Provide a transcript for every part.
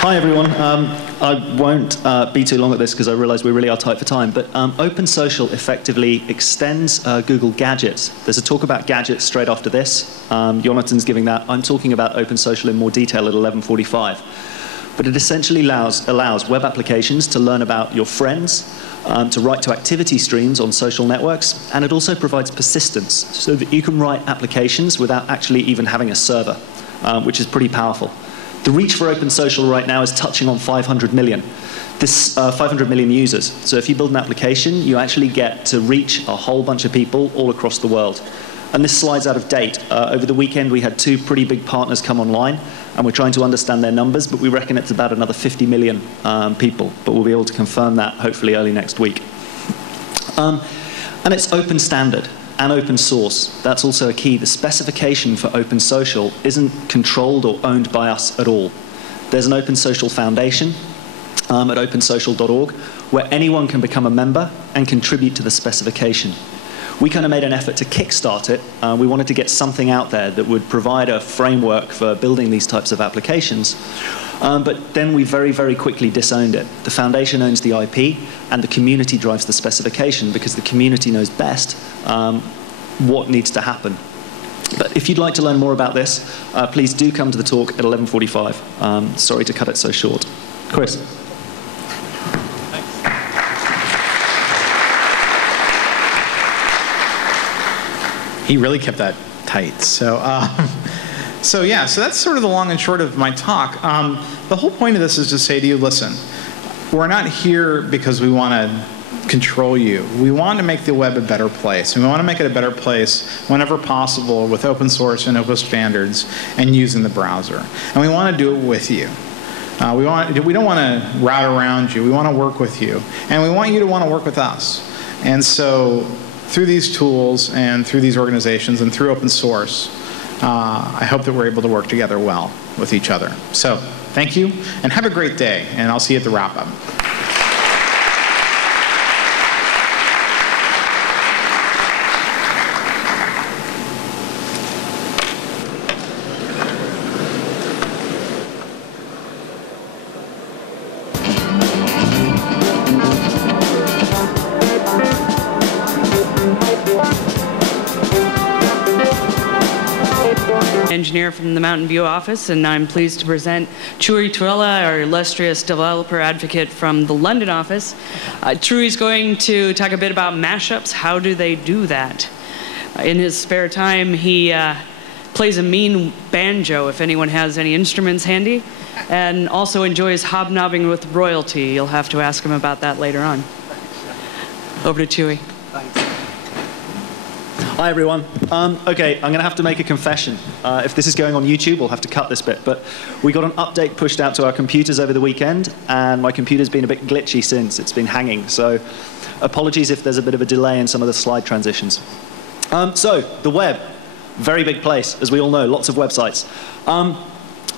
Hi everyone. I won't be too long at this because I realize we really are tight for time, but Opensocial effectively extends Google Gadgets. There's a talk about gadgets straight after this. Jonathan's giving that. I'm talking about Opensocial in more detail at 11:45. But it essentially allows web applications to learn about your friends, to write to activity streams on social networks, and it also provides persistence so that you can write applications without actually even having a server, which is pretty powerful. The reach for Opensocial right now is touching on 500 million. This 500 million users. So if you build an application, you actually get to reach a whole bunch of people all across the world. And this slide's out of date. Over the weekend, we had 2 pretty big partners come online, and we're trying to understand their numbers, but we reckon it's about another 50 million people. But we'll be able to confirm that hopefully early next week. And it's open standard and open source. That's also a key. The specification for Opensocial isn't controlled or owned by us at all. There's an Opensocial Foundation at opensocial.org where anyone can become a member and contribute to the specification. We kind of made an effort to kickstart it. We wanted to get something out there that would provide a framework for building these types of applications. But then we very, very quickly disowned it. The foundation owns the IP, and the community drives the specification because the community knows best what needs to happen. But if you'd like to learn more about this, please do come to the talk at 11:45. Sorry to cut it so short. Chris. He really kept that tight. So that's sort of the long and short of my talk. The whole point of this is to say to you, listen, we're not here because we want to control you. We want to make the web a better place. We want to make it a better place whenever possible with open source and open standards and using the browser. And we want to do it with you. We don't want to route around you. We want to work with you. And we want you to want to work with us. And so through these tools and through these organizations and through open source, I hope that we're able to work together well with each other. So thank you, and have a great day, and I'll see you at the wrap-up. Engineer from the Mountain View office, and I'm pleased to present Chuy Torella, our illustrious developer advocate from the London office. Chuy's going to talk a bit about mashups. How do they do that? In his spare time, he plays a mean banjo, if anyone has any instruments handy, and also enjoys hobnobbing with royalty. You'll have to ask him about that later on. Over to Chuy. Thanks. Hi everyone. Okay, I'm going to have to make a confession. If this is going on YouTube, we'll have to cut this bit. But we got an update pushed out to our computers over the weekend, and my computer's been a bit glitchy since. It's been hanging. So apologies if there's a bit of a delay in some of the slide transitions. So the web, very big place, as we all know, lots of websites.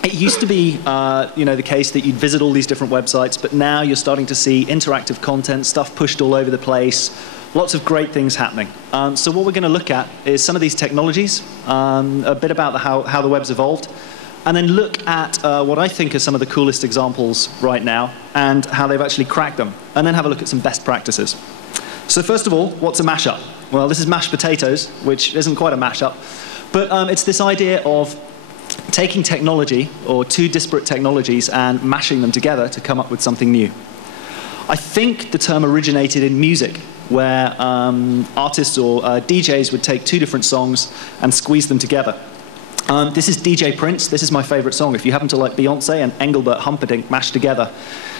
It used to be the case that you'd visit all these different websites, but now you're starting to see interactive content, stuff pushed all over the place. Lots of great things happening. So what we're going to look at is some of these technologies, a bit about how the web's evolved, and then look at what I think are some of the coolest examples right now and how they've actually cracked them, and then have a look at some best practices. So first of all, what's a mashup? Well, this is mashed potatoes, which isn't quite a mashup, but it's this idea of taking technology, or 2 disparate technologies, and mashing them together to come up with something new. I think the term originated in music, where artists or DJs would take 2 different songs and squeeze them together. This is DJ Prince. This is my favorite song. If you happen to like Beyonce and Engelbert Humperdinck mashed together,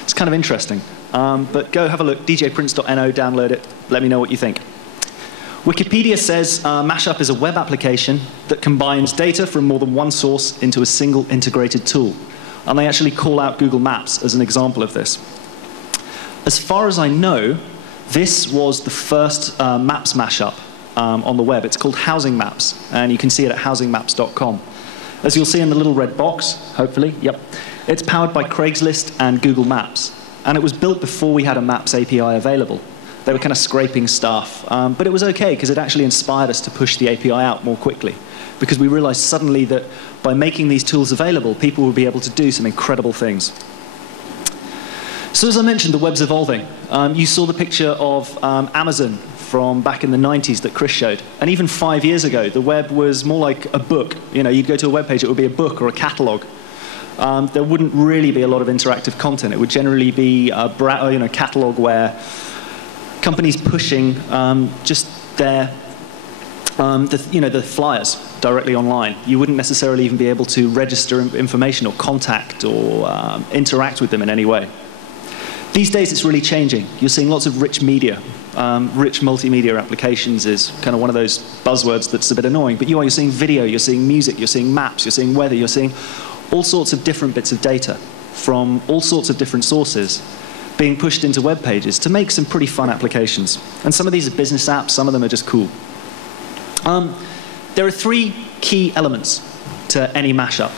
it's kind of interesting. But go have a look, djprince.no, download it, let me know what you think. Wikipedia says Mashup is a web application that combines data from more than one source into a single integrated tool. And they actually call out Google Maps as an example of this. As far as I know, this was the first maps mashup on the web. It's called Housing Maps, and you can see it at housingmaps.com. As you'll see in the little red box, hopefully, yep, it's powered by Craigslist and Google Maps. And it was built before we had a Maps API available. They were kind of scraping stuff, but it was okay because it actually inspired us to push the API out more quickly, because we realized suddenly that by making these tools available, people would be able to do some incredible things. So as I mentioned, the web's evolving. You saw the picture of Amazon from back in the 90s that Chris showed. And even 5 years ago, the web was more like a book. You know, you'd go to a web page, it would be a book or a catalog. There wouldn't really be a lot of interactive content. It would generally be a catalog where companies pushing just their the flyers directly online. You wouldn't necessarily even be able to register information or contact or interact with them in any way. These days, it's really changing. You're seeing lots of rich media. Rich multimedia applications is kind of one of those buzzwords that's a bit annoying. But you're seeing video, you're seeing music, you're seeing maps, you're seeing weather, you're seeing all sorts of different bits of data from all sorts of different sources being pushed into web pages to make some pretty fun applications. And some of these are business apps, some of them are just cool. There are three key elements to any mashup.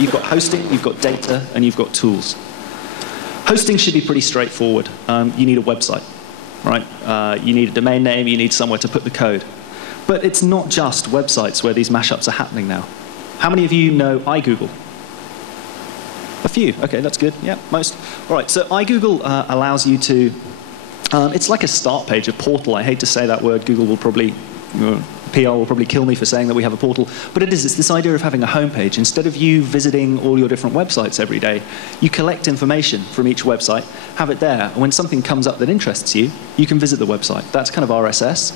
You've got hosting, you've got data, and you've got tools. Hosting should be pretty straightforward. You need a website, right? You need a domain name, you need somewhere to put the code. But it's not just websites where these mashups are happening now. How many of you know iGoogle? A few. OK, that's good. Yeah, most. All right, so iGoogle allows you to it's like a start page, a portal. I hate to say that word. Google will probably PR will probably kill me for saying that we have a portal, but it is. It's this idea of having a homepage. Instead of you visiting all your different websites every day, you collect information from each website, have it there, and when something comes up that interests you, you can visit the website. That's kind of RSS,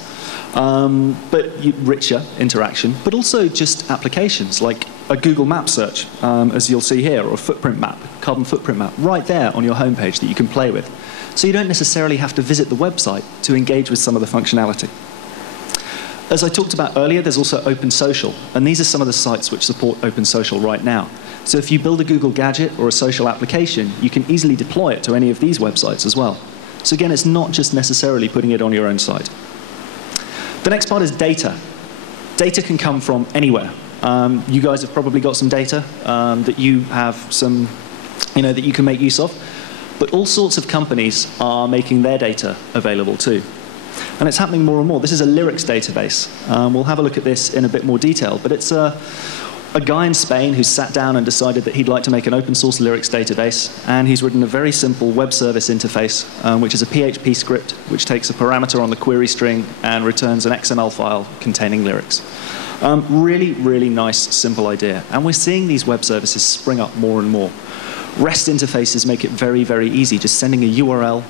but richer interaction, but also just applications like a Google map search, as you'll see here, or a footprint map, carbon footprint map, right there on your homepage that you can play with. So you don't necessarily have to visit the website to engage with some of the functionality. As I talked about earlier, there's also Opensocial, and these are some of the sites which support Opensocial right now. So if you build a Google gadget or a social application, you can easily deploy it to any of these websites as well. So again, it's not just necessarily putting it on your own site. The next part is data. Data can come from anywhere. You guys have probably got some data that you have some, that you can make use of. But all sorts of companies are making their data available too. And it's happening more and more. This is a lyrics database. We'll have a look at this in a bit more detail. But it's a guy in Spain who's sat down and decided that he'd like to make an open source lyrics database. And he's written a very simple web service interface, which is a PHP script, which takes a parameter on the query string and returns an XML file containing lyrics. Really, really nice, simple idea. And we're seeing these web services spring up more and more. REST interfaces make it very, very easy. Just sending a URL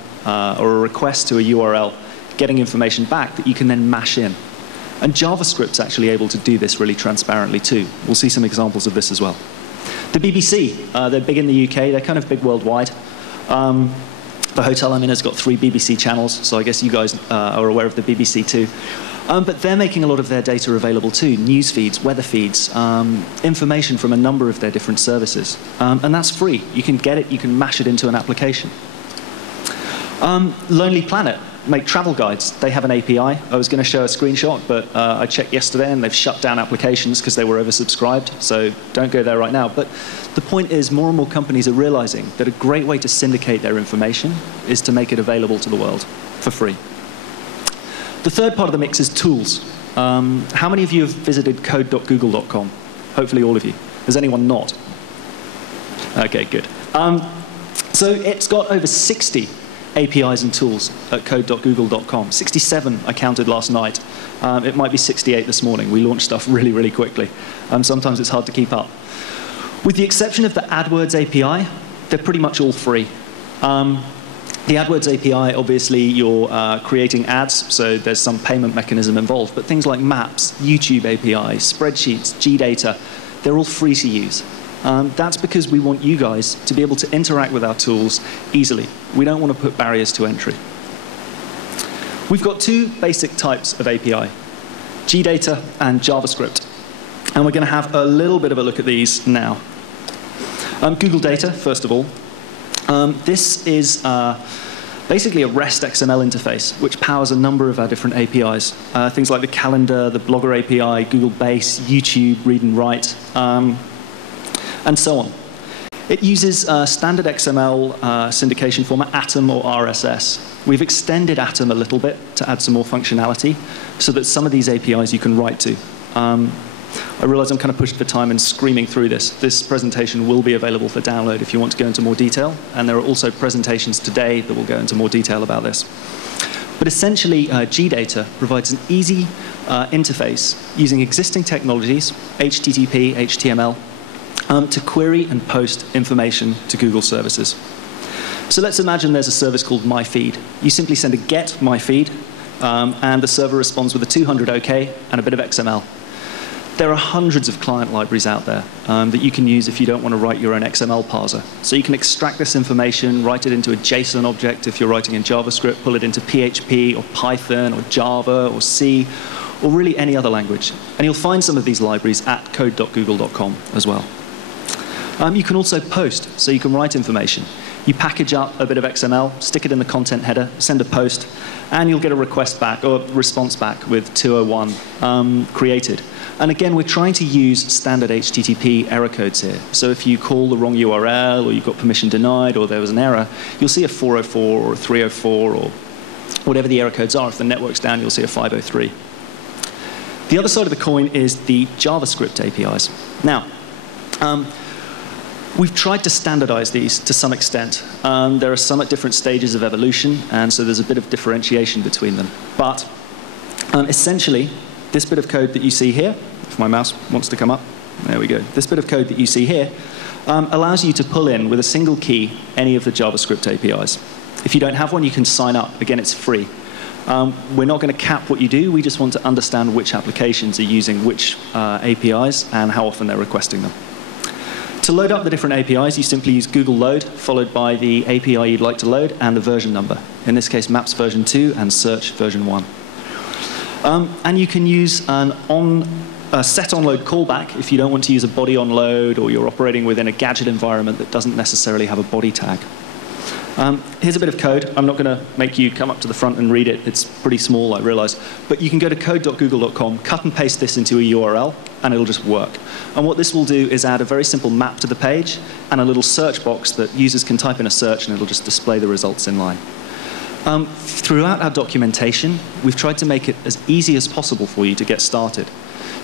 or a request to a URL, getting information back that you can then mash in. And JavaScript's actually able to do this really transparently too. We'll see some examples of this as well. The BBC, they're big in the UK, they're kind of big worldwide. The hotel I'm in has got 3 BBC channels, so I guess you guys are aware of the BBC too. But they're making a lot of their data available too, news feeds, weather feeds, information from a number of their different services. And that's free. You can get it, you can mash it into an application. Lonely Planet make travel guides. They have an API. I was going to show a screenshot, but I checked yesterday and they've shut down applications because they were oversubscribed, so don't go there right now. But the point is more and more companies are realizing that a great way to syndicate their information is to make it available to the world for free. The third part of the mix is tools. How many of you have visited code.google.com? Hopefully all of you. Has anyone not? Okay, good. So it's got over 60 APIs and tools at code.google.com. 67 I counted last night. It might be 68 this morning. We launch stuff really, really quickly. Sometimes it's hard to keep up. With the exception of the AdWords API, they're pretty much all free. The AdWords API, obviously, you're creating ads, so there's some payment mechanism involved. But things like Maps, YouTube API, spreadsheets, GData, they're all free to use. That's because we want you guys to be able to interact with our tools easily. We don't want to put barriers to entry. We've got 2 basic types of API, GData and JavaScript. And we're going to have a little bit of a look at these now. Google Data, first of all. This is basically a REST XML interface, which powers a number of our different APIs. Things like the calendar, the Blogger API, Google Base, YouTube, Read and Write, and so on. It uses standard XML syndication format, Atom or RSS. We've extended Atom a little bit to add some more functionality so that some of these APIs you can write to. I realize I'm kind of pushed for time and screaming through this. This presentation will be available for download if you want to go into more detail, and there are also presentations today that will go into more detail about this. But essentially, GData provides an easy interface using existing technologies, HTTP, HTML, to query and post information to Google services. So let's imagine there's a service called MyFeed. You simply send a get MyFeed, and the server responds with a 200 OK and a bit of XML. There are hundreds of client libraries out there that you can use if you don't want to write your own XML parser. So you can extract this information, write it into a JSON object if you're writing in JavaScript, pull it into PHP or Python or Java or C or really any other language. And you'll find some of these libraries at code.google.com as well. You can also post, so you can write information. You package up a bit of XML, stick it in the content header, send a post, and you'll get a request back or response back with 201 created. And again, we're trying to use standard HTTP error codes here. So if you call the wrong URL, or you got permission denied, or there was an error, you'll see a 404 or a 304 or whatever the error codes are. If the network's down, you'll see a 503. The other side of the coin is the JavaScript APIs. Now, we've tried to standardize these to some extent. There are some at different stages of evolution, and so there's a bit of differentiation between them. But essentially, this bit of code that you see here, if my mouse wants to come up, there we go. This bit of code that you see here allows you to pull in with a single key any of the JavaScript APIs. If you don't have one, you can sign up. Again, it's free. We're not going to cap what you do. We just want to understand which applications are using which APIs and how often they're requesting them. To load up the different APIs, you simply use Google load, followed by the API you'd like to load and the version number. In this case, Maps version 2 and Search version 1. And you can use a set on load callback if you don't want to use a body on load or you're operating within a gadget environment that doesn't necessarily have a body tag. Here's a bit of code. I'm not going to make you come up to the front and read it. It's pretty small, I realize. But you can go to code.google.com, cut and paste this into a URL, and it'll just work. And what this will do is add a very simple map to the page and a little search box that users can type in a search, and it'll just display the results in line. Throughout our documentation, we've tried to make it as easy as possible for you to get started.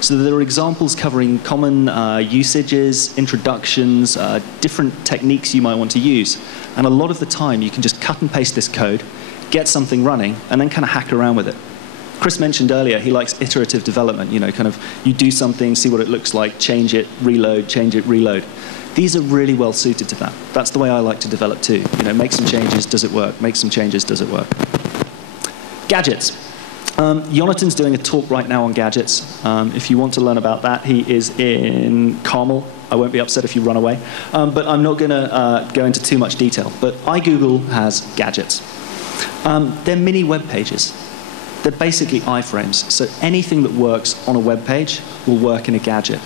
So there are examples covering common usages, introductions, different techniques you might want to use. And a lot of the time, you can just cut and paste this code, get something running, and then kind of hack around with it. Chris mentioned earlier he likes iterative development. You know, kind of you do something, see what it looks like, change it, reload, change it, reload. These are really well suited to that. That's the way I like to develop too. You know, make some changes, does it work? Make some changes, does it work? Gadgets. Jonathan's doing a talk right now on gadgets. If you want to learn about that, he is in Carmel. I won't be upset if you run away. But I'm not going to go into too much detail. But iGoogle has gadgets. They're mini web pages. They're basically iframes. So anything that works on a web page will work in a gadget.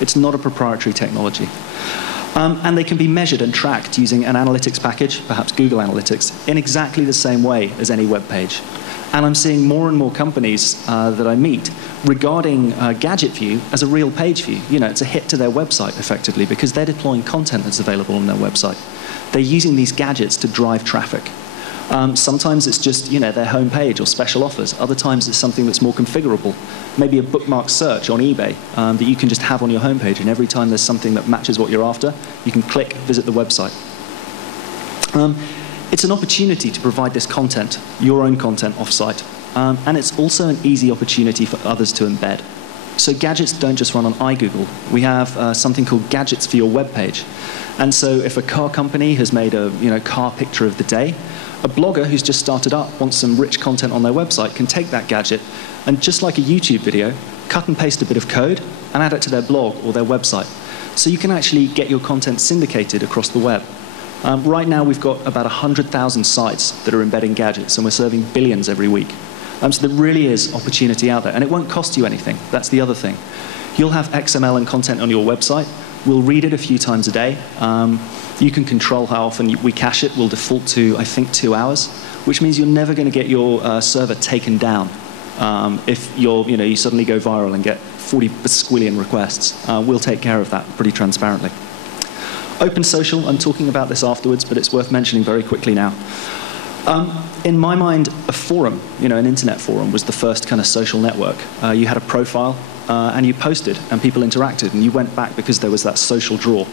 It's not a proprietary technology. And they can be measured and tracked using an analytics package, perhaps Google Analytics, in exactly the same way as any web page. And I'm seeing more and more companies that I meet regarding Gadget View as a real page view. You know, it's a hit to their website, effectively, because they're deploying content that's available on their website. They're using these gadgets to drive traffic. Sometimes it's just, you know, their home page or special offers. Other times it's something that's more configurable. Maybe a bookmark search on eBay that you can just have on your home page, and every time there's something that matches what you're after, you can click, visit the website. It's an opportunity to provide this content, your own content, off-site. And it's also an easy opportunity for others to embed. So gadgets don't just run on iGoogle. We have something called gadgets for your web page. And so if a car company has made a car picture of the day, a blogger who's just started up wants some rich content on their website can take that gadget and, just like a YouTube video, cut and paste a bit of code and add it to their blog or their website. So you can actually get your content syndicated across the web. Right now, we've got about 100,000 sites that are embedding gadgets, and we're serving billions every week. So there really is opportunity out there, and it won't cost you anything. That's the other thing. You'll have XML and content on your website. We'll read it a few times a day. You can control how often we cache it. We'll default to, I think, 2 hours, which means you're never going to get your server taken down if you suddenly go viral and get 40 basquillion requests. We'll take care of that pretty transparently. Opensocial, I'm talking about this afterwards, but it's worth mentioning very quickly now. In my mind, a forum, an internet forum, was the first kind of social network. You had a profile, and you posted, and people interacted, and you went back because there was that social draw.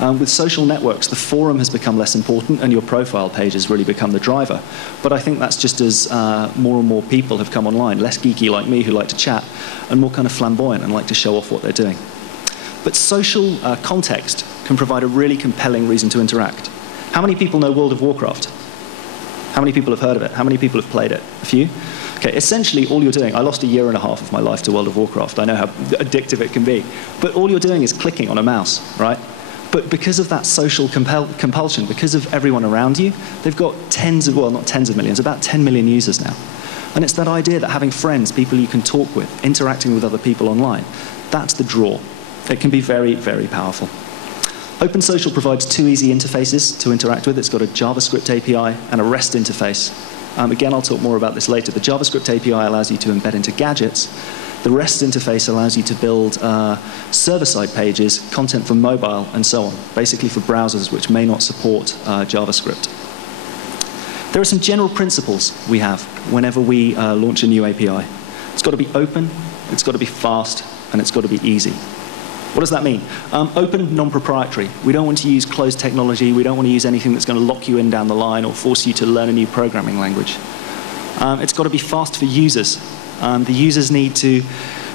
With social networks, the forum has become less important, and your profile page has really become the driver. But I think that's just as more and more people have come online, less geeky like me who like to chat, and more kind of flamboyant and like to show off what they're doing. But social context can provide a really compelling reason to interact. How many people know World of Warcraft? How many people have heard of it? How many people have played it? A few? Okay, essentially all you're doing, I lost 1.5 years of my life to World of Warcraft. I know how addictive it can be. But all you're doing is clicking on a mouse, right? But because of that social compulsion, because of everyone around you, they've got well, not tens of millions, about 10 million users now. And it's that idea that having friends, people you can talk with, interacting with other people online, that's the draw. It can be very, very powerful. Opensocial provides 2 easy interfaces to interact with. It's got a JavaScript API and a REST interface. Again, I'll talk more about this later. The JavaScript API allows you to embed into gadgets. The REST interface allows you to build server-side pages, content for mobile, and so on, basically for browsers which may not support JavaScript. There are some general principles we have whenever we launch a new API. It's got to be open, it's got to be fast, and it's got to be easy. What does that mean? Open, non-proprietary. We don't want to use closed technology. We don't want to use anything that's going to lock you in down the line or force you to learn a new programming language. It's got to be fast for users. The users need to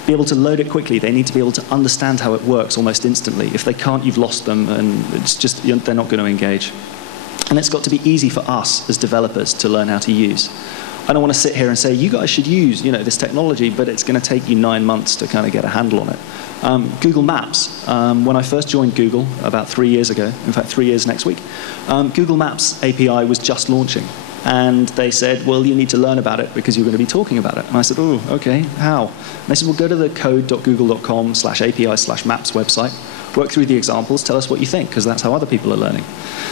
be able to load it quickly. They need to be able to understand how it works almost instantly. If they can't, you've lost them, and it's just, they're not going to engage. And it's got to be easy for us as developers to learn how to use. I don't want to sit here and say, you guys should use this technology, but it's going to take you 9 months to kind of get a handle on it. Google Maps, when I first joined Google about 3 years ago, in fact 3 years next week, Google Maps API was just launching. And they said, well, you need to learn about it because you're going to be talking about it. And I said, oh, okay, how? And they said, well, go to the code.google.com/API/maps website, work through the examples, tell us what you think, because that's how other people are learning.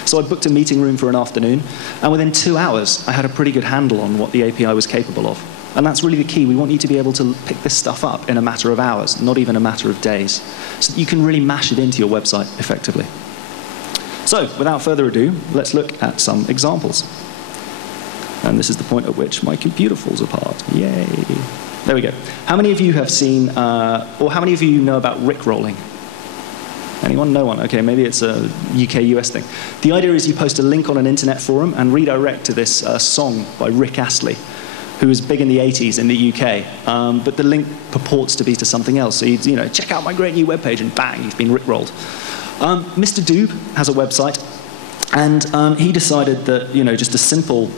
So I booked a meeting room for an afternoon, and within 2 hours, I had a pretty good handle on what the API was capable of. And that's really the key. We want you to be able to pick this stuff up in a matter of hours, not even a matter of days, so that you can really mash it into your website effectively. So, without further ado, let's look at some examples. And this is the point at which my computer falls apart. Yay. There we go. How many of you have seen, or how many of you know about Rickrolling? Anyone? No one? Okay, maybe it's a UK-US thing. The idea is you post a link on an internet forum and redirect to this song by Rick Astley, who was big in the 80s in the UK. But the link purports to be to something else. So you check out my great new webpage, and bang, you've been Rickrolled. Mr. Doob has a website, and he decided that just a simple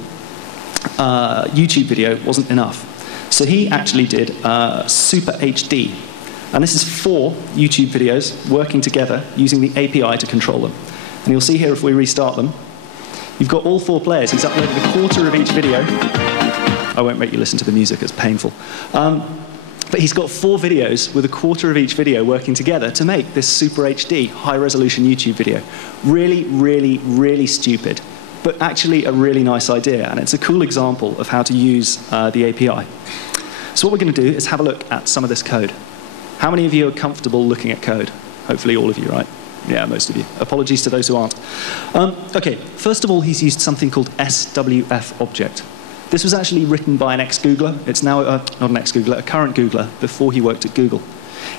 YouTube video wasn't enough. So he actually did Super HD. And this is 4 YouTube videos working together using the API to control them. And you'll see here if we restart them, you've got all 4 players. He's uploaded a quarter of each video. I won't make you listen to the music, it's painful. But he's got 4 videos with a quarter of each video working together to make this Super HD high-resolution YouTube video. Really, really, really stupid, but actually a really nice idea, and it's a cool example of how to use the API. So what we're going to do is have a look at some of this code. How many of you are comfortable looking at code? Hopefully all of you, right? Yeah, most of you. Apologies to those who aren't. Okay, first of all, he's used something called SWF Object. This was actually written by an ex-Googler. It's now, not an ex-Googler, a current Googler, before he worked at Google.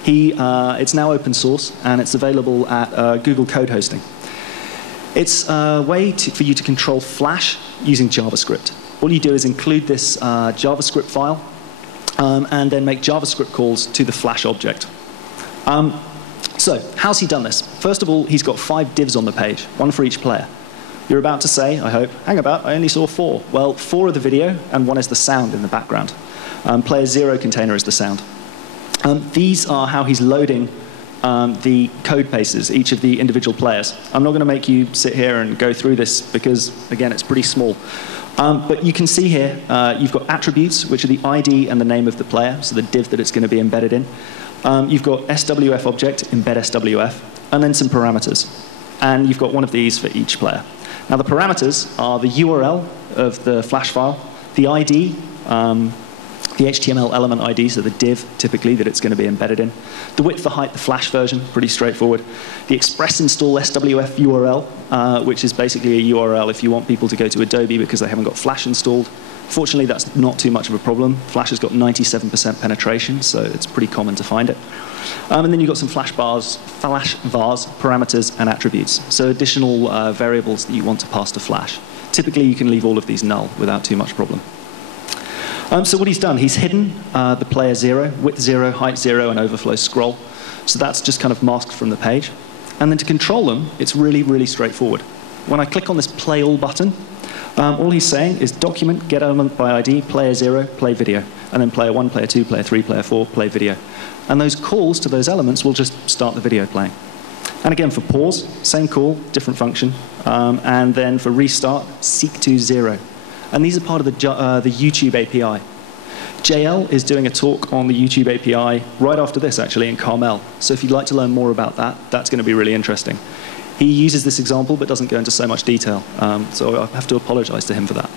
It's now open source, and it's available at Google Code Hosting. It's a way for you to control Flash using JavaScript. All you do is include this JavaScript file, and then make JavaScript calls to the Flash object. So, how's he done this? First of all, he's got 5 divs on the page, 1 for each player. You're about to say, I hope, hang about, I only saw 4. Well, 4 are the video, and 1 is the sound in the background. Player 0 container is the sound. These are how he's loading the code bases, each of the individual players. I'm not going to make you sit here and go through this because, again, it's pretty small. But you can see here, you've got attributes, which are the ID and the name of the player, so the div that it's going to be embedded in. You've got SWF object, embed SWF, and then some parameters. And you've got one of these for each player. Now, the parameters are the URL of the Flash file, the ID, the HTML element ID, so the div, typically, that it's going to be embedded in. The width, the height, the Flash version, pretty straightforward. The express install SWF URL, which is basically a URL if you want people to go to Adobe because they haven't got Flash installed. Fortunately, that's not too much of a problem. Flash has got 97% penetration, so it's pretty common to find it. And then you've got some flash vars, parameters, and attributes. So additional variables that you want to pass to Flash. Typically, you can leave all of these null without too much problem. So what he's done, he's hidden the player 0, width 0, height 0, and overflow scroll. So that's just kind of masked from the page. And then to control them, it's really, really straightforward. When I click on this play all button, all he's saying is document, get element by ID, player 0, play video. And then player 1, player 2, player 3, player 4, play video. And those calls to those elements will just start the video playing. And again, for pause, same call, different function. And then for restart, seek to 0. And these are part of the YouTube API. JL is doing a talk on the YouTube API right after this, actually, in Carmel. So if you'd like to learn more about that, that's going to be really interesting. He uses this example, but doesn't go into so much detail. So I have to apologize to him for that.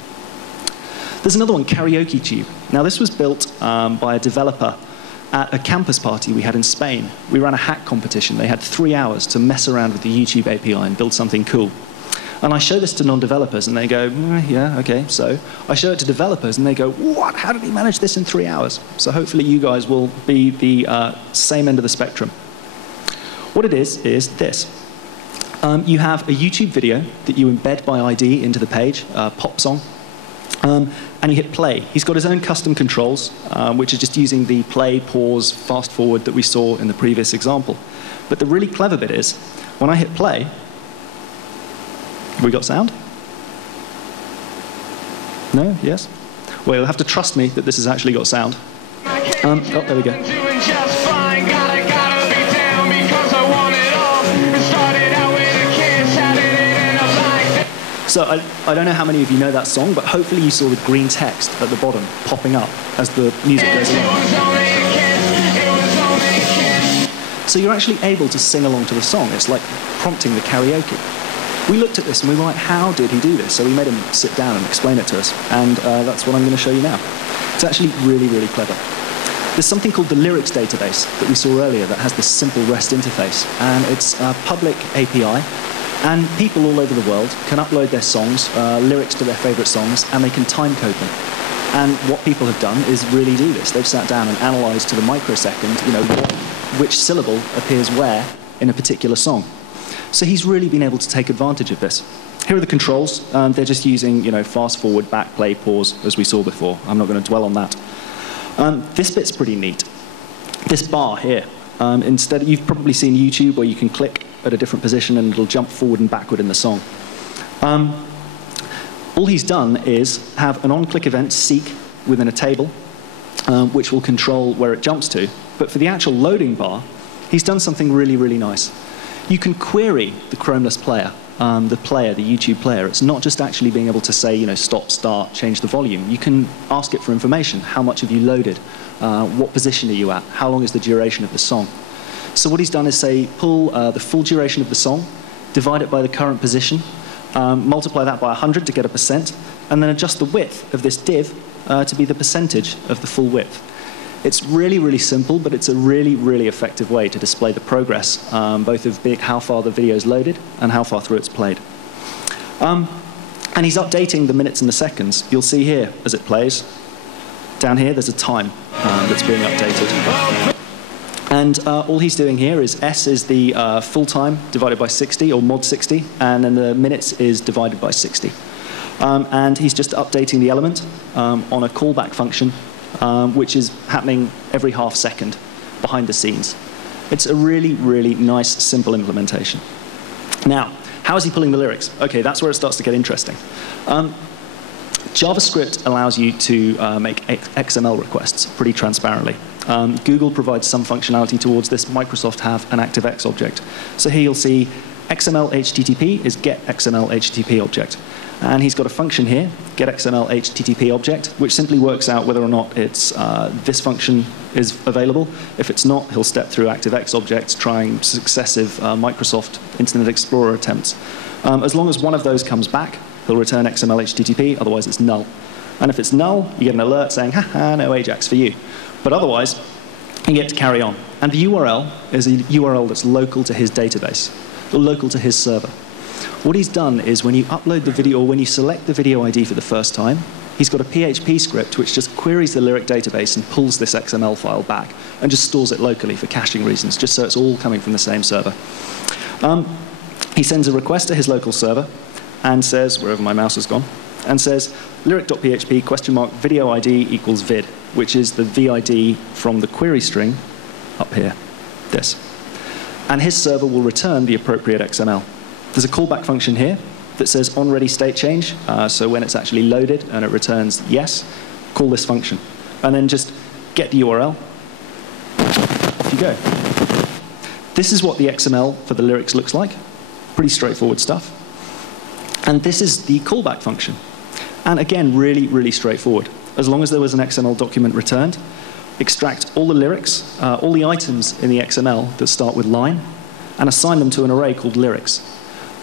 There's another one, Karaoke Tube. Now, this was built by a developer at a campus party we had in Spain. We ran a hack competition. They had 3 hours to mess around with the YouTube API and build something cool. And I show this to non-developers, and they go, yeah, OK. So I show it to developers, and they go, what? How did he manage this in 3 hours? So hopefully you guys will be the same end of the spectrum. What it is this. You have a YouTube video that you embed by ID into the page, pop song, and you hit play. He's got his own custom controls, which is just using the play, pause, fast forward that we saw in the previous example. But the really clever bit is, when I hit play, have we got sound? No? Yes? Well, you'll have to trust me that this has actually got sound. Oh, there we go. So I don't know how many of you know that song, but hopefully you saw the green text at the bottom popping up as the music goes along. So you're actually able to sing along to the song. It's like prompting the karaoke. We looked at this and we were like, how did he do this? So we made him sit down and explain it to us. And that's what I'm going to show you now. It's actually really, really clever. There's something called the lyrics database that we saw earlier that has this simple REST interface. And it's a public API. And people all over the world can upload their songs, lyrics to their favorite songs, and they can time code them. And what people have done is really do this. They've sat down and analyzed to the microsecond, which syllable appears where in a particular song. So he's really been able to take advantage of this. Here are the controls. They're just using, fast forward, back, play, pause, as we saw before. I'm not going to dwell on that. This bit's pretty neat. This bar here. Instead, you've probably seen YouTube where you can click at a different position and it'll jump forward and backward in the song. All he's done is have an on-click event, seek, within a table, which will control where it jumps to. But for the actual loading bar, he's done something really, really nice. You can query the Chromeless player, the YouTube player. It's not just actually being able to say, stop, start, change the volume. You can ask it for information. How much have you loaded? What position are you at? How long is the duration of the song? So what he's done is say, pull the full duration of the song, divide it by the current position, multiply that by 100 to get a percent, and then adjust the width of this div to be the percentage of the full width. It's really, really simple, but it's a really, really effective way to display the progress, both of how far the video is loaded and how far through it's played. And he's updating the minutes and the seconds. You'll see here, as it plays, down here, there's a time that's being updated. And all he's doing here is S is the full time divided by 60, or mod 60, and then the minutes is divided by 60. And he's just updating the element on a callback function, which is happening every half second behind the scenes. It's a really, really nice, simple implementation. Now, how is he pulling the lyrics? OK, that's where it starts to get interesting. JavaScript allows you to make XML requests pretty transparently. Google provides some functionality towards this. Microsoft have an ActiveX object. So here you'll see XML HTTP is get XML HTTP object. And he's got a function here, get XML HTTP object, which simply works out whether or not it's, this function is available. If it's not, he'll step through ActiveX objects, trying successive Microsoft Internet Explorer attempts. As long as one of those comes back, he'll return XML HTTP, otherwise it's null. And if it's null, you get an alert saying, haha, no Ajax for you. But otherwise, you get to carry on. And the URL is a URL that's local to his database, or local to his server. What he's done is when you upload the video, or when you select the video ID for the first time, he's got a PHP script which just queries the lyric database and pulls this XML file back and just stores it locally for caching reasons, just so it's all coming from the same server. He sends a request to his local server and says, wherever my mouse has gone, and says lyric.php question mark video ID equals vid, which is the VID from the query string up here, this. And his server will return the appropriate XML. There's a callback function here that says onReady state change, so when it's actually loaded and it returns yes, call this function. And then just get the URL, off you go. This is what the XML for the lyrics looks like. Pretty straightforward stuff. And this is the callback function. And again, really, really straightforward. As long as there was an XML document returned, extract all the lyrics, all the items in the XML that start with line, and assign them to an array called lyrics.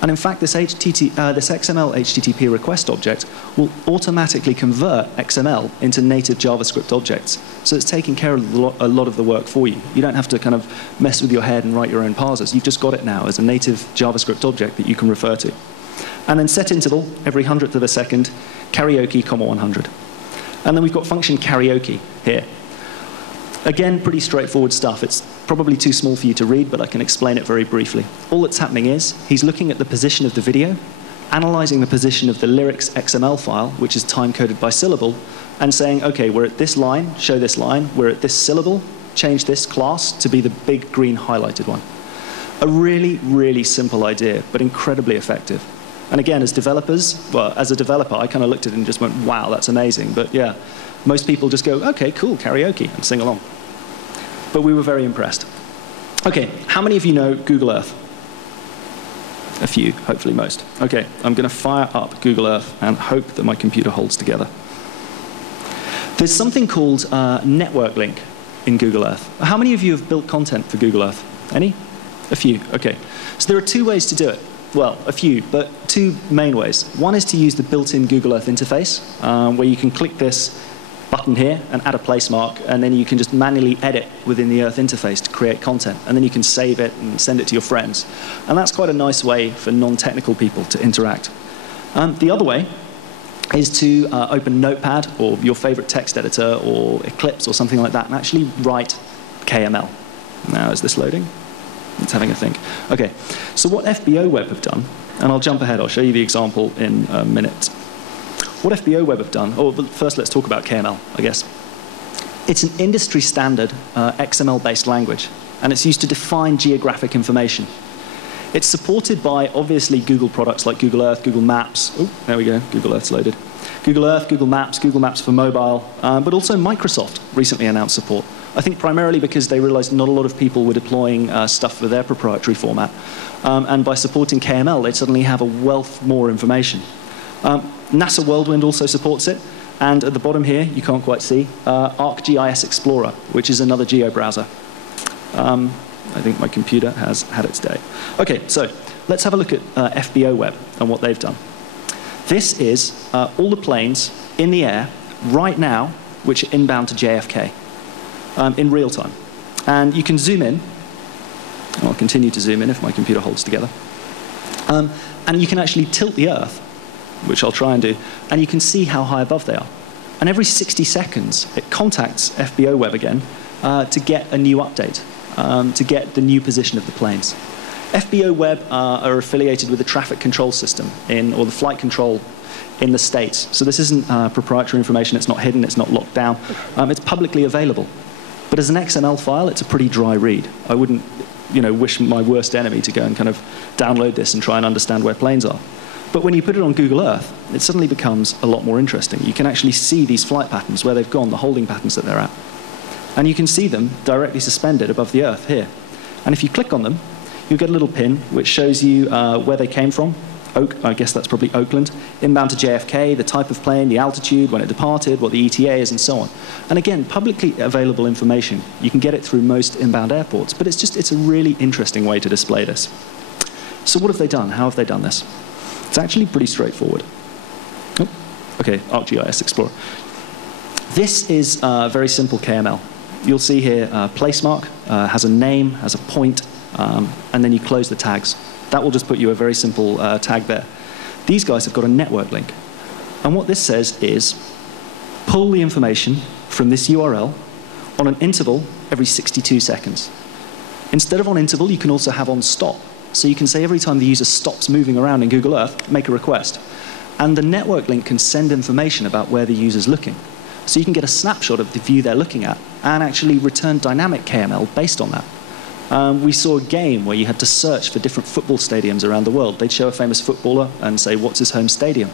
And in fact, this XML HTTP request object will automatically convert XML into native JavaScript objects. So it's taking care of a lot of the work for you. You don't have to kind of mess with your head and write your own parsers. You've just got it now as a native JavaScript object that you can refer to. And then set interval, every 100th of a second, karaoke, 100. And then we've got function karaoke here. Again, pretty straightforward stuff. It's probably too small for you to read, but I can explain it very briefly. All that's happening is he's looking at the position of the video, analyzing the position of the lyrics XML file, which is time-coded by syllable, and saying, OK, we're at this line, show this line. We're at this syllable, change this class to be the big green highlighted one. A really, really simple idea, but incredibly effective. And again, as developers, well, as a developer, I kind of looked at it and just went, wow, that's amazing. But yeah, most people just go, OK, cool, karaoke, and sing along. But we were very impressed. OK, how many of you know Google Earth? A few, hopefully most. OK, I'm going to fire up Google Earth and hope that my computer holds together. There's something called network link in Google Earth. How many of you have built content for Google Earth? Any? A few, OK. So there are two ways to do it. Well, a few, but two main ways. One is to use the built-in Google Earth interface, where you can click this button here and add a place mark, and then you can just manually edit within the Earth interface to create content, and then you can save it and send it to your friends. And that's quite a nice way for non-technical people to interact. The other way is to open Notepad or your favorite text editor or Eclipse or something like that and actually write KML. Now, is this loading? It's having a think. OK, so what FBO Web have done, and I'll jump ahead, I'll show you the example in a minute. What FBO Web have done, but first let's talk about KML, I guess. It's an industry standard XML-based language, and it's used to define geographic information. It's supported by, obviously, Google products like Google Earth, Google Maps. Oh, there we go, Google Earth's loaded. Google Earth, Google Maps for mobile, but also Microsoft recently announced support. I think primarily because they realized not a lot of people were deploying stuff for their proprietary format. And by supporting KML, they suddenly have a wealth more information. NASA Whirlwind also supports it. And at the bottom here, you can't quite see, ArcGIS Explorer, which is another geo browser. I think my computer has had its day. OK, so let's have a look at FBO Web and what they've done. This is all the planes in the air right now, which are inbound to JFK. In real time. And you can zoom in. I'll continue to zoom in if my computer holds together. And you can actually tilt the Earth, which I'll try and do, and you can see how high above they are. And every 60 seconds, it contacts FBO Web again to get a new update, to get the new position of the planes. FBO Web are affiliated with the traffic control system, or the flight control in the States. So this isn't proprietary information. It's not hidden. It's not locked down. It's publicly available. But as an XML file, it's a pretty dry read. I wouldn't wish my worst enemy to go and kind of download this and try and understand where planes are. But when you put it on Google Earth, it suddenly becomes a lot more interesting. You can actually see these flight patterns, where they've gone, the holding patterns that they're at. And you can see them directly suspended above the Earth here. And if you click on them, you'll get a little pin which shows you where they came from. I guess that's probably Oakland, inbound to JFK, the type of plane, the altitude, when it departed, what the ETA is, and so on. And again, publicly available information. You can get it through most inbound airports, but it's a really interesting way to display this. So what have they done? How have they done this? It's actually pretty straightforward. Oh, OK, ArcGIS Explorer. This is very simple KML. You'll see here placemark has a name, has a point, and then you close the tags. That will just put you a very simple tag there. These guys have got a network link. And what this says is, pull the information from this URL on an interval every 62 seconds. Instead of on interval, you can also have on stop. So you can say every time the user stops moving around in Google Earth, make a request. And the network link can send information about where the user's looking. So you can get a snapshot of the view they're looking at and actually return dynamic KML based on that. We saw a game where you had to search for different football stadiums around the world. They'd show a famous footballer and say, what's his home stadium?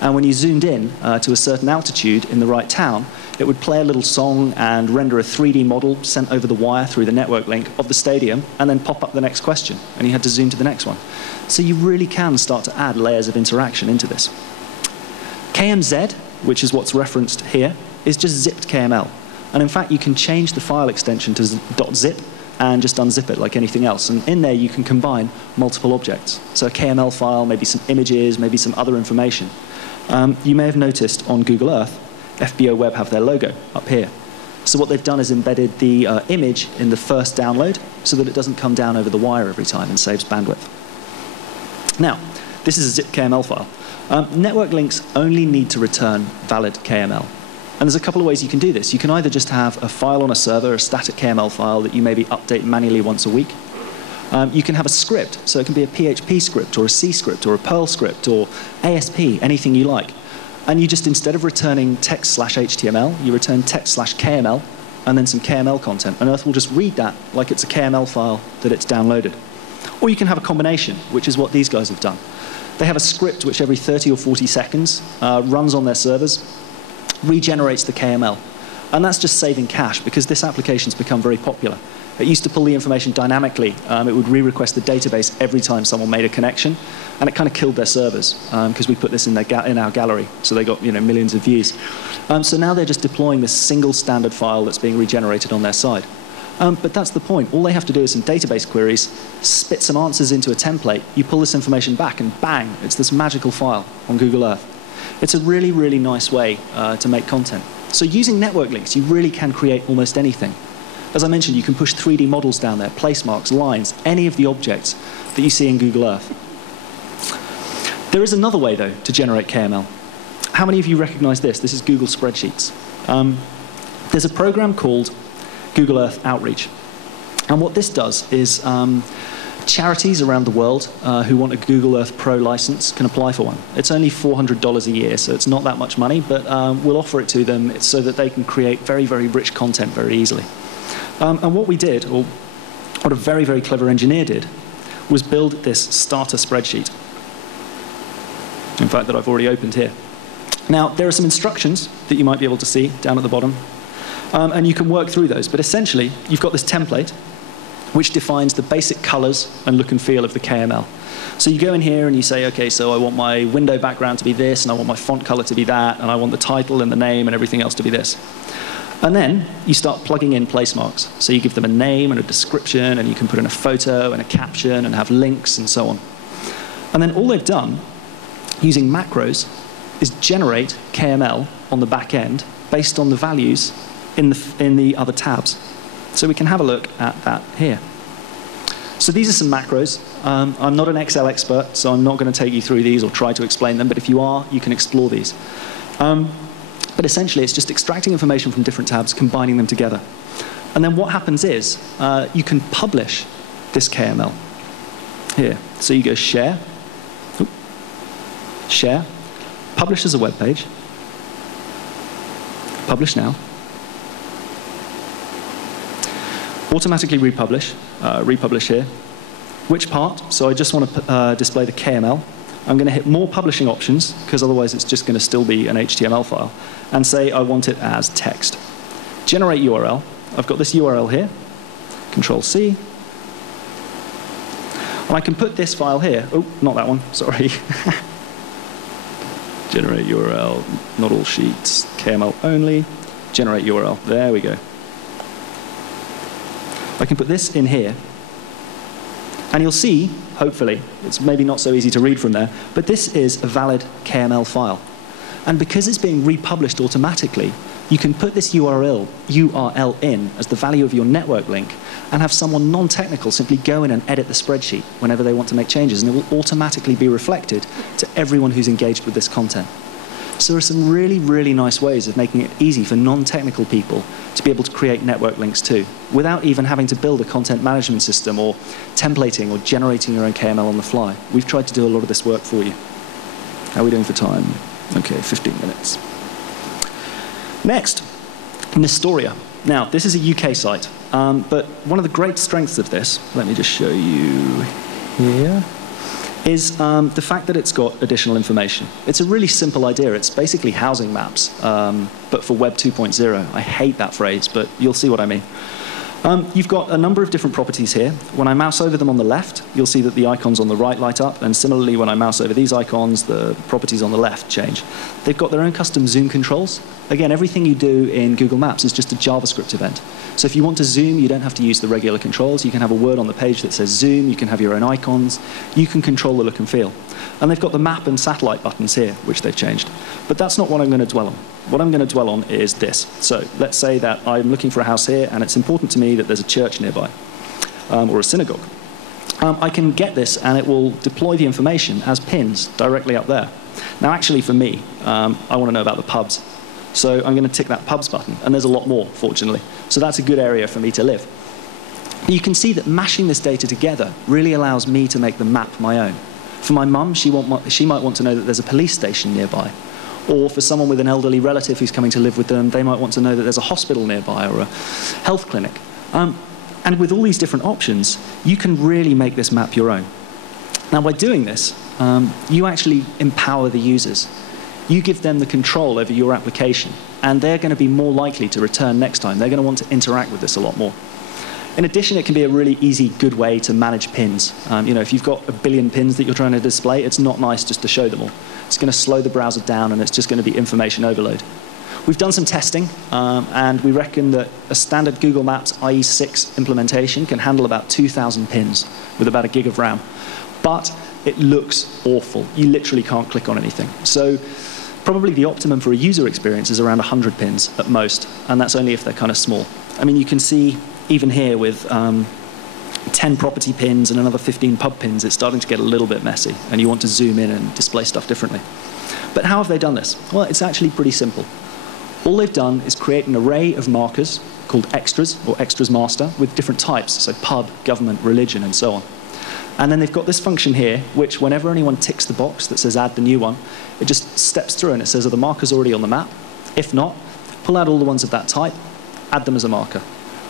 And when you zoomed in to a certain altitude in the right town, it would play a little song and render a 3D model sent over the wire through the network link of the stadium, and then pop up the next question. And you had to zoom to the next one. So you really can start to add layers of interaction into this. KMZ, which is what's referenced here, is just zipped KML. And in fact, you can change the file extension to .zip and just unzip it like anything else. And in there, you can combine multiple objects. So a KML file, maybe some images, maybe some other information. You may have noticed on Google Earth, FBO Web have their logo up here. So what they've done is embedded the image in the first download so that it doesn't come down over the wire every time and saves bandwidth. Now, this is a zip KML file. Network links only need to return valid KML. And there's a couple of ways you can do this. You can either just have a file on a server, a static KML file that you maybe update manually once a week. You can have a script, so it can be a PHP script or a C script or a Perl script or ASP, anything you like. And you just, instead of returning text/HTML, you return text/KML and then some KML content. And Earth will just read that like it's a KML file that it's downloaded. Or you can have a combination, which is what these guys have done. They have a script which every 30 or 40 seconds runs on their servers, regenerates the KML. And that's just saving cache because this application's become very popular. It used to pull the information dynamically. It would re-request the database every time someone made a connection, and it kind of killed their servers because we put this in our gallery, so they got millions of views. So now they're just deploying this single standard file that's being regenerated on their side. But that's the point. All they have to do is some database queries, spit some answers into a template, you pull this information back, and bang, it's this magical file on Google Earth. It's a really, really nice way to make content. So using network links, you really can create almost anything. As I mentioned, you can push 3D models down there, place marks, lines, any of the objects that you see in Google Earth. There is another way, though, to generate KML. How many of you recognize this? This is Google Spreadsheets. There's a program called Google Earth Outreach. And what this does is charities around the world who want a Google Earth Pro license can apply for one. It's only $400 a year, so it's not that much money, but we'll offer it to them so that they can create very, very rich content very easily. And what we did, or what a very, very clever engineer did, was build this starter spreadsheet. In fact, that I've already opened here. Now, there are some instructions that you might be able to see down at the bottom, and you can work through those. But essentially, you've got this template, which defines the basic colors and look and feel of the KML. So you go in here and you say, OK, so I want my window background to be this, and I want my font color to be that, and I want the title and the name and everything else to be this. And then you start plugging in place marks. So you give them a name and a description, and you can put in a photo and a caption and have links and so on. And then all they've done, using macros, is generate KML on the back end based on the values in the other tabs. So we can have a look at that here. So these are some macros. I'm not an Excel expert, so I'm not going to take you through these or try to explain them. But if you are, you can explore these. But essentially, it's just extracting information from different tabs, combining them together. And then what happens is you can publish this KML here. So you go share, share, publish as a web page, publish now, automatically republish, republish here. Which part? So I just want to display the KML. I'm going to hit more publishing options, because otherwise it's just going to still be an HTML file, and say I want it as text. Generate URL. I've got this URL here. Control-C. And I can put this file here. Oh, not that one. Sorry. Generate URL. Not all sheets. KML only. Generate URL. There we go. I can put this in here. And you'll see, hopefully, it's maybe not so easy to read from there, but this is a valid KML file. And because it's being republished automatically, you can put this URL in as the value of your network link and have someone non-technical simply go in and edit the spreadsheet whenever they want to make changes, and it will automatically be reflected to everyone who's engaged with this content. So there are some really, really nice ways of making it easy for non-technical people to be able to create network links too, without even having to build a content management system or templating or generating your own KML on the fly. We've tried to do a lot of this work for you. How are we doing for time? Okay, 15 minutes. Next, Nestoria. Now, this is a UK site, but one of the great strengths of this, let me just show you here, is the fact that it's got additional information. It's a really simple idea. It's basically housing maps, but for Web 2.0. I hate that phrase, but you'll see what I mean. You've got a number of different properties here. When I mouse over them on the left, you'll see that the icons on the right light up, and similarly, when I mouse over these icons, the properties on the left change. They've got their own custom zoom controls. Again, everything you do in Google Maps is just a JavaScript event. So if you want to zoom, you don't have to use the regular controls. You can have a word on the page that says zoom. You can have your own icons. You can control the look and feel. And they've got the map and satellite buttons here, which they've changed. But that's not what I'm going to dwell on. What I'm going to dwell on is this. So let's say that I'm looking for a house here, and it's important to me that there's a church nearby, or a synagogue. I can get this, and it will deploy the information as pins directly up there. Now, actually, for me, I want to know about the pubs. So I'm going to tick that pubs button, and there's a lot more, fortunately. So that's a good area for me to live. You can see that mashing this data together really allows me to make the map my own. For my mum, she might want to know that there's a police station nearby. Or for someone with an elderly relative who's coming to live with them, they might want to know that there's a hospital nearby or a health clinic. And with all these different options, you can really make this map your own. Now, by doing this, you actually empower the users. You give them the control over your application, and they're going to be more likely to return next time. They're going to want to interact with this a lot more. In addition, it can be a really easy, good way to manage pins. If you've got a billion pins that you're trying to display, it's not nice just to show them all. It's going to slow the browser down, and it's just going to be information overload. We've done some testing, and we reckon that a standard Google Maps IE6 implementation can handle about 2,000 pins with about 1 gig of RAM. But it looks awful. You literally can't click on anything. So probably the optimum for a user experience is around 100 pins at most, and that's only if they're kind of small. I mean, you can see even here with 10 property pins and another 15 pub pins, it's starting to get a little bit messy, and you want to zoom in and display stuff differently. But how have they done this? Well, it's actually pretty simple. All they've done is create an array of markers called extras, or extras master, with different types, so pub, government, religion, and so on. And then they've got this function here, which whenever anyone ticks the box that says add the new one, it just steps through and it says, are the markers already on the map? If not, pull out all the ones of that type, add them as a marker.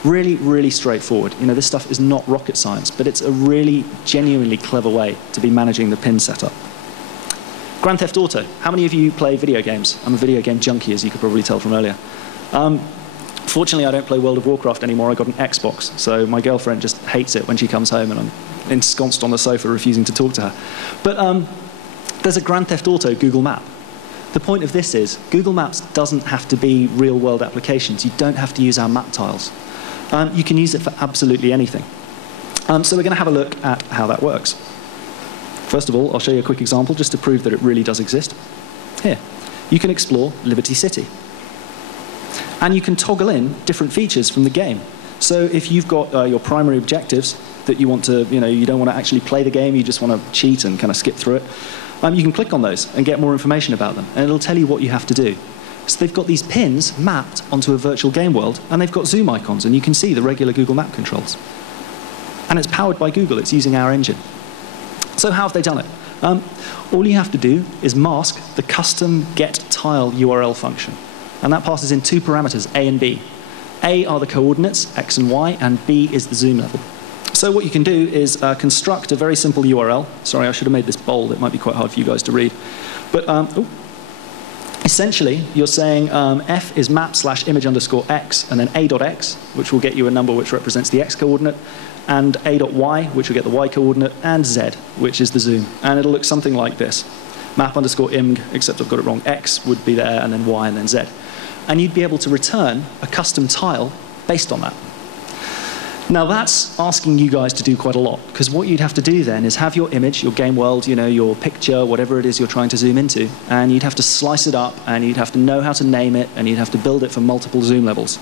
Really, really straightforward. This stuff is not rocket science, but it's a really genuinely clever way to be managing the pin setup. Grand Theft Auto. How many of you play video games? I'm a video game junkie, as you could probably tell from earlier. Fortunately, I don't play World of Warcraft anymore. I got an Xbox, so my girlfriend just hates it when she comes home and I'm ensconced on the sofa refusing to talk to her. But there's a Grand Theft Auto Google Map. The point of this is Google Maps doesn't have to be real-world applications. You don't have to use our map tiles. You can use it for absolutely anything. So we're going to have a look at how that works. First of all, I'll show you a quick example just to prove that it really does exist. Here, you can explore Liberty City. And you can toggle in different features from the game. So if you've got your primary objectives that you want to, you don't want to actually play the game, you just want to cheat and kind of skip through it, you can click on those and get more information about them. And it'll tell you what you have to do. So they've got these pins mapped onto a virtual game world, and they've got zoom icons, and you can see the regular Google Map controls. And it's powered by Google. It's using our engine. So how have they done it? All you have to do is mask the custom getTile URL function. And that passes in 2 parameters, A and B. A are the coordinates, X and Y, and B is the zoom level. So what you can do is construct a very simple URL. Sorry, I should have made this bold. It might be quite hard for you guys to read. But essentially, you're saying f is map/image_x, and then a.x, which will get you a number which represents the x coordinate, and a.y, which will get the y coordinate, and z, which is the zoom. And it'll look something like this. Map_img, except I've got it wrong, x would be there, and then y, and then z. And you'd be able to return a custom tile based on that. Now that's asking you guys to do quite a lot, because what you'd have to do then is have your image, your game world, your picture, whatever it is you're trying to zoom into, and you'd have to slice it up, and you'd have to know how to name it, and you'd have to build it for multiple zoom levels.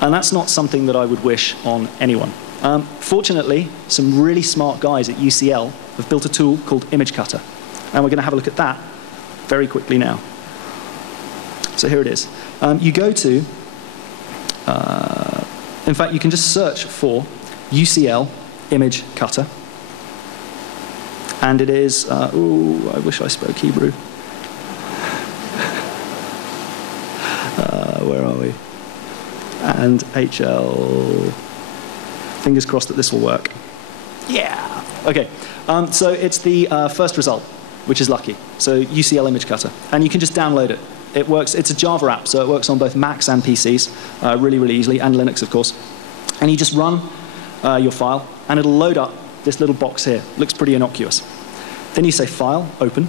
And that's not something that I would wish on anyone. Fortunately, some really smart guys at UCL have built a tool called Image Cutter, and we're going to have a look at that very quickly now. So here it is. You go to, in fact, you can just search for UCL image cutter. And it is, ooh, I wish I spoke Hebrew. Where are we? And HL, fingers crossed that this will work. Yeah. Okay, so it's the first result, which is lucky. So UCL image cutter. And you can just download it. It works, it's a Java app, so it works on both Macs and PCs really, really easily, and Linux, of course. And you just run your file, and it'll load up this little box here. Looks pretty innocuous. Then you say File, Open,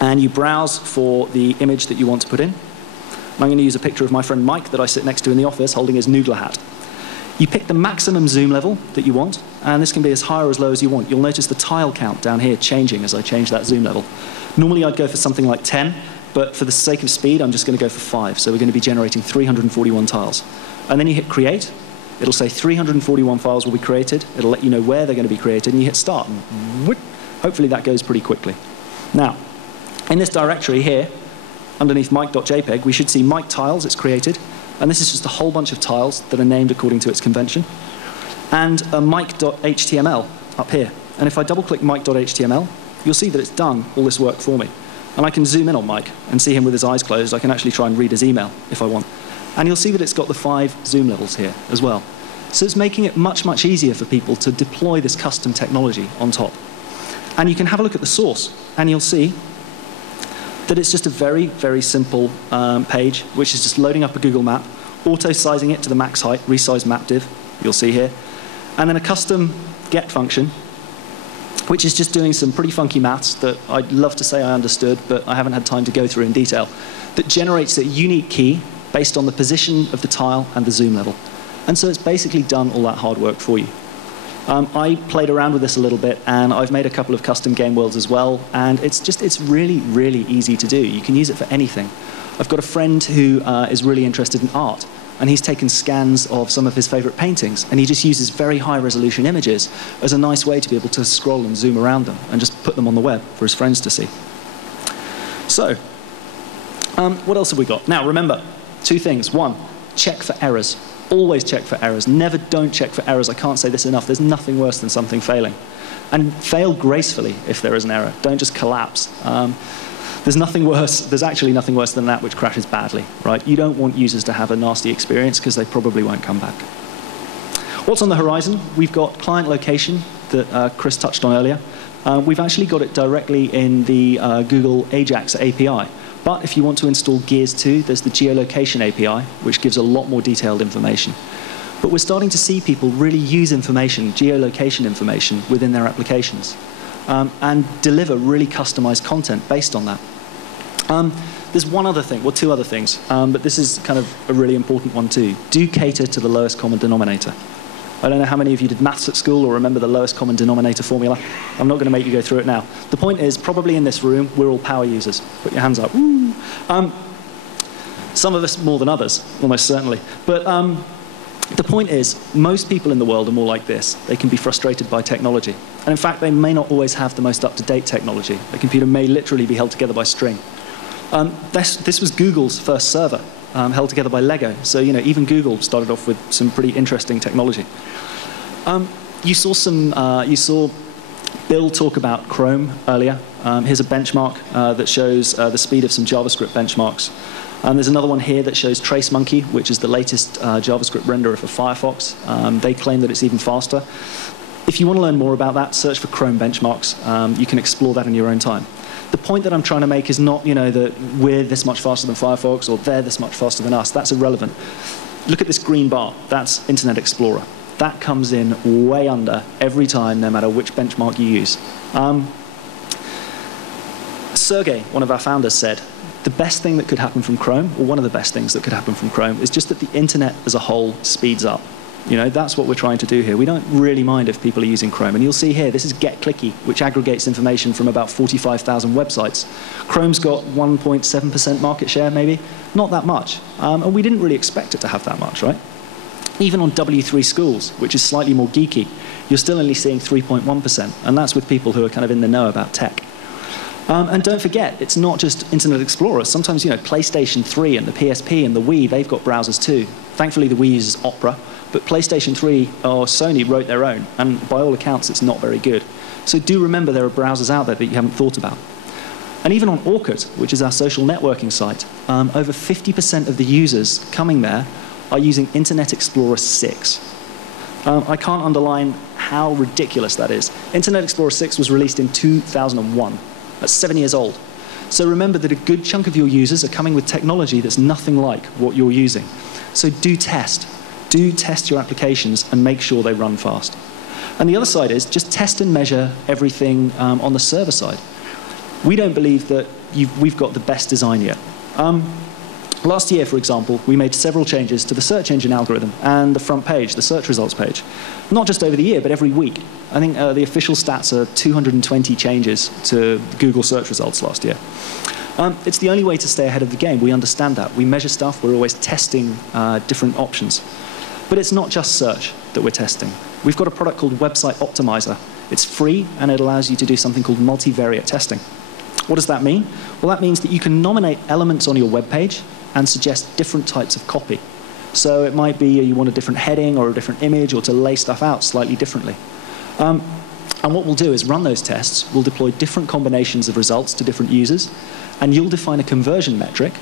and you browse for the image that you want to put in. And I'm going to use a picture of my friend Mike that I sit next to in the office holding his Noogler hat. You pick the maximum zoom level that you want, and this can be as high or as low as you want. You'll notice the tile count down here changing as I change that zoom level. Normally I'd go for something like 10, but for the sake of speed, I'm just going to go for 5. So we're going to be generating 341 tiles. And then you hit Create. It'll say 341 files will be created. It'll let you know where they're going to be created, and you hit Start. And whoop, hopefully that goes pretty quickly. Now, in this directory here, underneath Mike.jpg, we should see Mike tiles, it's created. And this is just a whole bunch of tiles that are named according to its convention. And a Mike.html up here. And if I double-click Mike.html, you'll see that it's done all this work for me. And I can zoom in on Mike and see him with his eyes closed. I can actually try and read his email if I want. And you'll see that it's got the 5 zoom levels here as well. So it's making it much, much easier for people to deploy this custom technology on top. And you can have a look at the source, and you'll see that it's just a very, very simple page, which is just loading up a Google map, auto-sizing it to the max height, resize map div, you'll see here, and then a custom get function, which is just doing some pretty funky maths that I'd love to say I understood, but I haven't had time to go through in detail, that generates a unique key based on the position of the tile and the zoom level. And so it's basically done all that hard work for you. I played around with this a little bit, and I've made a couple of custom game worlds as well, and it's really, really easy to do. You can use it for anything. I've got a friend who is really interested in art, and he's taken scans of some of his favorite paintings, and he just uses very high-resolution images as a nice way to be able to scroll and zoom around them and just put them on the web for his friends to see. So, what else have we got? Now, remember, 2 things. 1, check for errors. Always check for errors. Never don't check for errors. I can't say this enough. There's nothing worse than something failing. And fail gracefully if there is an error. Don't just collapse. There's nothing worse. There's actually nothing worse than that which crashes badly, right? You don't want users to have a nasty experience because they probably won't come back. What's on the horizon? We've got client location that Chris touched on earlier. We've actually got it directly in the Google Ajax API. But if you want to install Gears 2, there's the geolocation API, which gives a lot more detailed information. But we're starting to see people really use information, geolocation information, within their applications and deliver really customized content based on that. There's one other thing, well, 2 other things, but this is kind of a really important one too. Do cater to the lowest common denominator. I don't know how many of you did maths at school or remember the lowest common denominator formula. I'm not going to make you go through it now. The point is, probably in this room, we're all power users. Put your hands up. Woo. Some of us more than others, almost certainly. But the point is, most people in the world are more like this. They can be frustrated by technology. And in fact, they may not always have the most up-to-date technology. A computer may literally be held together by string. This was Google's first server. Held together by Lego. So, you know, even Google started off with some pretty interesting technology. You saw Bill talk about Chrome earlier. Here's a benchmark that shows the speed of some JavaScript benchmarks. There's another one here that shows TraceMonkey, which is the latest JavaScript renderer for Firefox. They claim that it's even faster. If you want to learn more about that, search for Chrome benchmarks. You can explore that in your own time. The point that I'm trying to make is not, you know, that we're this much faster than Firefox or they're this much faster than us. That's irrelevant. Look at this green bar. That's Internet Explorer. That comes in way under every time, no matter which benchmark you use. Sergey, one of our founders, said, the best thing that could happen from Chrome, or one of the best things that could happen from Chrome, is just that the internet as a whole speeds up. You know, that's what we're trying to do here. We don't really mind if people are using Chrome. And you'll see here, this is GetClicky, which aggregates information from about 45,000 websites. Chrome's got 1.7% market share, maybe. Not that much. And we didn't really expect it to have that much, right? Even on W3 Schools, which is slightly more geeky, you're still only seeing 3.1%. And that's with people who are kind of in the know about tech. And don't forget, it's not just Internet Explorer. Sometimes, PlayStation 3 and the PSP and the Wii, they've got browsers too. Thankfully, the Wii uses Opera, but PlayStation 3 or Sony wrote their own, and by all accounts, it's not very good. So do remember there are browsers out there that you haven't thought about. And even on Orkut, which is our social networking site, over 50% of the users coming there are using Internet Explorer 6. I can't underline how ridiculous that is. Internet Explorer 6 was released in 2001. That's 7 years old. So remember that a good chunk of your users are coming with technology that's nothing like what you're using. So do test. Do test your applications and make sure they run fast. And the other side is just test and measure everything on the server side. We don't believe that we've got the best design yet. Last year, for example, we made several changes to the search engine algorithm and the front page, the search results page. Not just over the year, but every week. I think the official stats are 220 changes to Google search results last year. It's the only way to stay ahead of the game. We understand that. We measure stuff. We're always testing different options. But it's not just search that we're testing. We've got a product called Website Optimizer. It's free, and it allows you to do something called multivariate testing. What does that mean? Well, that means that you can nominate elements on your web page and suggest different types of copy. So it might be you want a different heading or a different image or to lay stuff out slightly differently. And what we'll do is run those tests. We'll deploy different combinations of results to different users, and you'll define a conversion metric,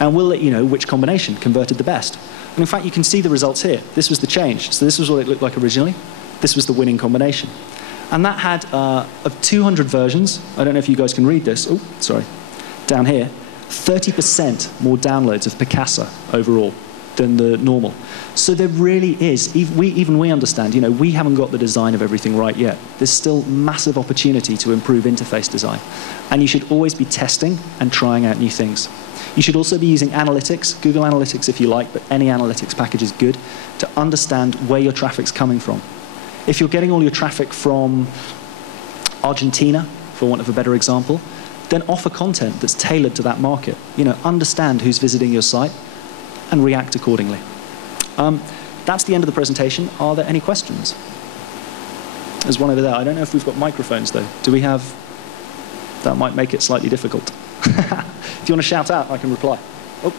and we'll let you know which combination converted the best. And in fact, you can see the results here. This was the change. So this was what it looked like originally. This was the winning combination. And that had, of 200 versions, I don't know if you guys can read this. Oh, sorry. Down here. 30% more downloads of Picasa overall than the normal. So there really is, even we understand, we haven't got the design of everything right yet. There's still massive opportunity to improve interface design. And you should always be testing and trying out new things. You should also be using analytics, Google Analytics if you like, but any analytics package is good, to understand where your traffic's coming from. If you're getting all your traffic from Argentina, for want of a better example, then offer content that's tailored to that market. Understand who's visiting your site and react accordingly. That's the end of the presentation. Are there any questions? There's one over there. I don't know if we've got microphones, though. Do we have? That might make it slightly difficult. If you want to shout out, I can reply. Oh.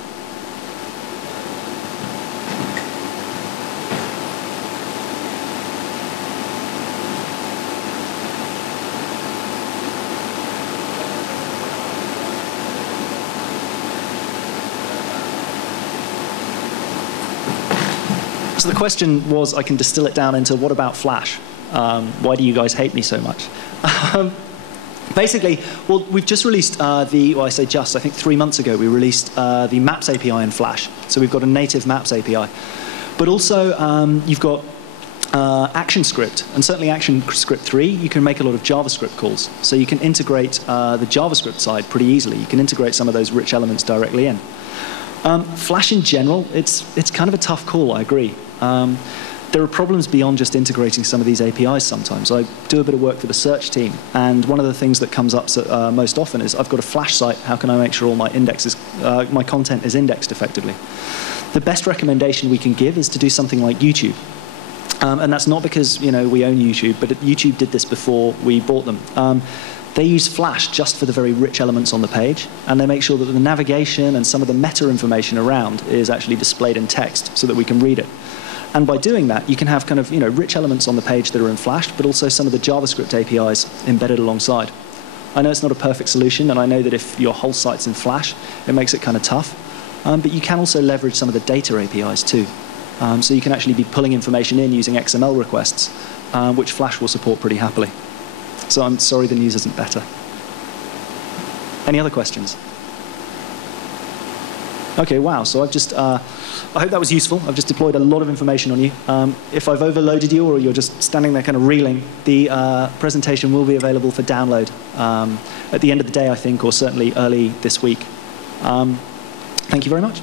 So the question was, I can distill it down into, what about Flash? Why do you guys hate me so much? Basically, well, we've just released I think 3 months ago, we released the Maps API in Flash. So we've got a native Maps API. But also, you've got ActionScript, and certainly ActionScript 3, you can make a lot of JavaScript calls. So you can integrate the JavaScript side pretty easily. You can integrate some of those rich elements directly in. Flash in general, it's kind of a tough call, I agree. There are problems beyond just integrating some of these APIs sometimes. I do a bit of work for the search team, and one of the things that comes up most often is, I've got a Flash site, how can I make sure all my my content is indexed effectively? The best recommendation we can give is to do something like YouTube. And that's not because we own YouTube, but YouTube did this before we bought them. They use Flash just for the very rich elements on the page, and they make sure that the navigation and some of the meta information around is actually displayed in text so that we can read it. And by doing that, you can have kind of rich elements on the page that are in Flash, but also some of the JavaScript APIs embedded alongside. I know it's not a perfect solution, and I know that if your whole site's in Flash, it makes it kind of tough. But you can also leverage some of the data APIs too. So you can actually be pulling information in using XML requests, which Flash will support pretty happily. So I'm sorry the news isn't better. Any other questions? OK, wow. So I've just, I hope that was useful. I've just deployed a lot of information on you. If I've overloaded you or you're just standing there kind of reeling, the presentation will be available for download at the end of the day, I think, or certainly early this week. Thank you very much.